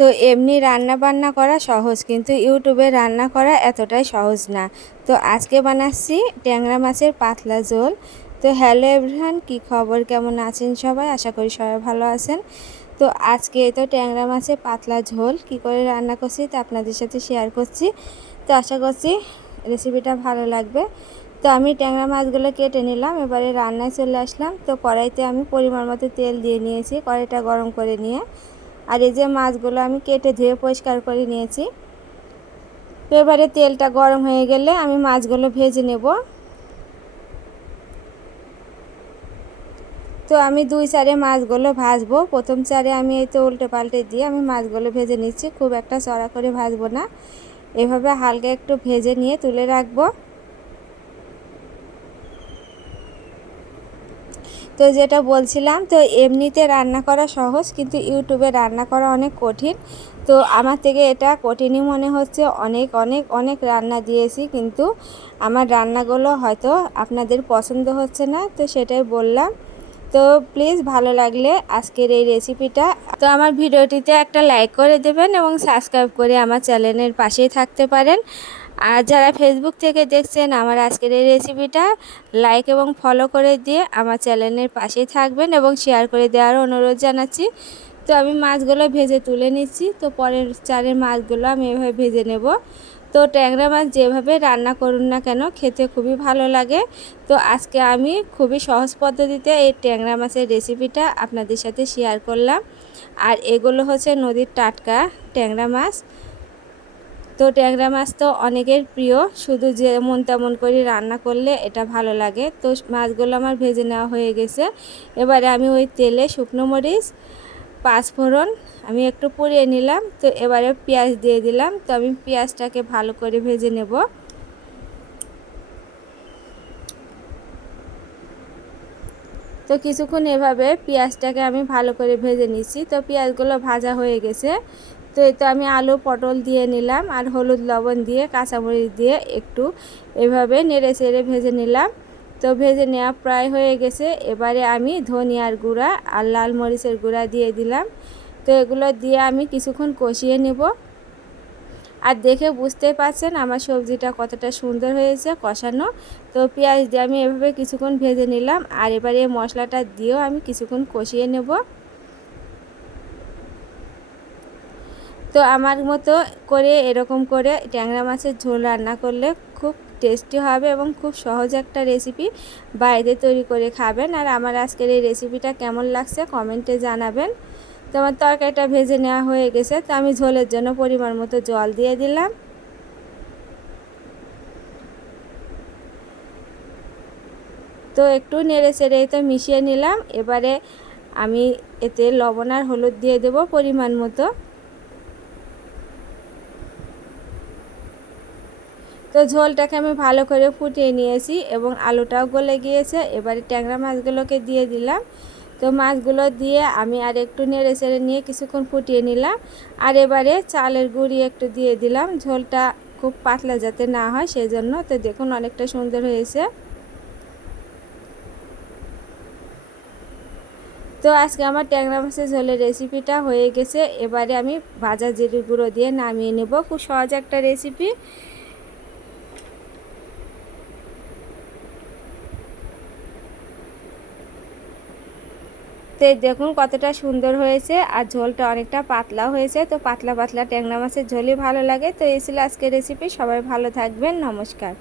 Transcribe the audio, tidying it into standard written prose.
তো এমনি রান্না বান্না করা সহজ, কিন্তু ইউটিউবে রান্না করা এতটাই সহজ না। তো আজকে বানাচ্ছি ট্যাংরা মাছের পাতলা ঝোল। তো হ্যালো এভরিওয়ান, কী খবর, কেমন আছেন সবাই? আশা করি সবাই ভালো আছেন। তো আজকে তো ট্যাংরা মাছের পাতলা ঝোল কী করে রান্না করছি তা আপনাদের সাথে শেয়ার করছি। তো আশা করছি রেসিপিটা ভালো লাগবে। তো আমি ট্যাংরা মাছগুলো কেটে নিলাম, এবারে রান্নায় চলে আসলাম। তো কড়াইতে আমি পরিমাণ মতো তেল দিয়ে নিয়েছি, কড়াইটা গরম করে নিয়ে। আর এই যে মাছগুলো আমি কেটে ধুয়ে পরিষ্কার করে নিয়েছি। তো এবারে তেলটা গরম হয়ে গেলে আমি মাছগুলো ভেজে নেব। তো আমি দুই চারে মাছগুলো ভাজবো। প্রথম চারে আমি এই তো উল্টে পাল্টে দিয়ে আমি মাছগুলো ভেজে নিচ্ছি, খুব একটা চড়া করে ভাজবো না, এভাবে হালকা একটু ভেজে নিয়ে তুলে রাখবো। তো যেটা বলছিলাম, তো এমনিতে রান্না করা সহজ, কিন্তু ইউটিউবে রান্না করা অনেক কঠিন। তো আমার থেকে এটা কঠিনই মনে হচ্ছে। অনেক অনেক অনেক রান্না দিয়েছি, কিন্তু আমার রান্নাগুলো হয়তো আপনাদের পছন্দ হচ্ছে না, তো সেটাই বললাম। তো প্লিজ ভালো লাগলে আজকের এই রেসিপিটা, তো আমার ভিডিওটিতে একটা লাইক করে দেবেন এবং সাবস্ক্রাইব করে আমার চ্যানেলের পাশেই থাকতে পারেন। আর যারা ফেসবুক থেকে দেখছেন আমার আজকের এই রেসিপিটা, লাইক এবং ফলো করে দিয়ে আমার চ্যানেলের পাশেই থাকবেন এবং শেয়ার করে দেওয়ার অনুরোধ জানাচ্ছি। তো আমি মাছগুলো ভেজে তুলে নিচ্ছি। তো পরের চারের মাছগুলো আমি এভাবে ভেজে নেব। তো ট্যাংরা মাছ যেভাবে রান্না করুন না কেন, খেতে খুবই ভালো লাগে। তো আজকে আমি খুবই সহজ পদ্ধতিতে এই ট্যাংরা মাছের রেসিপিটা আপনাদের সাথে শেয়ার করলাম। আর এগুলো হচ্ছে নদীর টাটকা ট্যাংরা মাছ। তো ট্যাংরা মাছ তো অনেকের প্রিয়, শুধু যেমন তেমন করে রান্না করলে এটা ভালো লাগে। তো মাছগুলো আমার ভেজে নেওয়া হয়ে গেছে। এবারে আমি ওই তেলে শুকনো মরিচ, পাঁচফোড়ন আমি একটু পুড়িয়ে নিলাম। তো এবারে পেঁয়াজ দিয়ে দিলাম। তো আমি পেঁয়াজটাকে ভালো করে ভেজে নেব। তো কিছুক্ষণ এভাবে পেঁয়াজটাকে আমি ভালো করে ভেজে নিচ্ছি। তো পেঁয়াজগুলো ভাজা হয়ে গেছে। তো এই তো আমি আলু পটল দিয়ে নিলাম, আর হলুদ লবণ দিয়ে কাঁচামরিচ দিয়ে একটু এভাবে নেড়ে চেড়ে ভেজে নিলাম। তো ভেজে নেওয়া প্রায় হয়ে গেছে। এবারে আমি ধনিয়ার গুঁড়া আর লাল মরিচের গুঁড়া দিয়ে দিলাম। তো এগুলো দিয়ে আমি কিছুক্ষণ কষিয়ে নেব। আর দেখে বুঝতেই পারছেন আমার সবজিটা কতটা সুন্দর হয়েছে কষানো। তো পেঁয়াজ দিয়ে আমি এভাবে কিছুক্ষণ ভেজে নিলাম। আর এবারে মশলাটা দিয়েও আমি কিছুক্ষণ কষিয়ে নেব। তো আমার মতো করে এরকম করে ট্যাংরা মাছের ঝোল রান্না করলে খুব টেস্টি হবে এবং খুব সহজ একটা রেসিপি, বাড়িতে তৈরি করে খাবেন। আর আমার আজকের এই রেসিপিটা কেমন লাগছে কমেন্টে জানাবেন। তো আমার তরকারিটা ভেজে নেওয়া হয়ে গেছে। তো আমি ঝোলের জন্য পরিমাণ মতো জল দিয়ে দিলাম। তো একটু নেড়ে চেড়ে তো মিশিয়ে নিলাম। এবারে আমি এতে লবণ আর হলুদ দিয়ে দেব পরিমাণ মতো। তো ঝোলটাকে আমি ভালো করে ফুটিয়ে নিয়েছি এবং আলুটাও গলে গিয়েছে। এবারে ট্যাংরা মাছগুলোকে দিয়ে দিলাম। তো মাছগুলো দিয়ে আমি আর একটু নেড়ে চেড়ে নিয়ে কিছুক্ষণ ফুটিয়ে নিলাম। আর এবারে চালের গুঁড়ি একটু দিয়ে দিলাম, ঝোলটা খুব পাতলা যাতে না হয় সেই জন্য। তো দেখুন অনেকটা সুন্দর হয়েছে। তো আজকে আমার ট্যাংরা মাছের ঝোলের রেসিপিটা হয়ে গেছে। এবারে আমি ভাজা জিরে গুঁড়ো দিয়ে নামিয়ে নেব। খুব সহজ একটা রেসিপি। তো দেখুন কতটা সুন্দর হয়েছে, আর ঝোলটা অনেকটা পাতলা হয়েছে। তো পাতলা পাতলা ট্যাংরা মাছের ঝোলই ভালো লাগে। তো এই ছিল আজকের রেসিপি। সবাই ভালো থাকবেন, নমস্কার।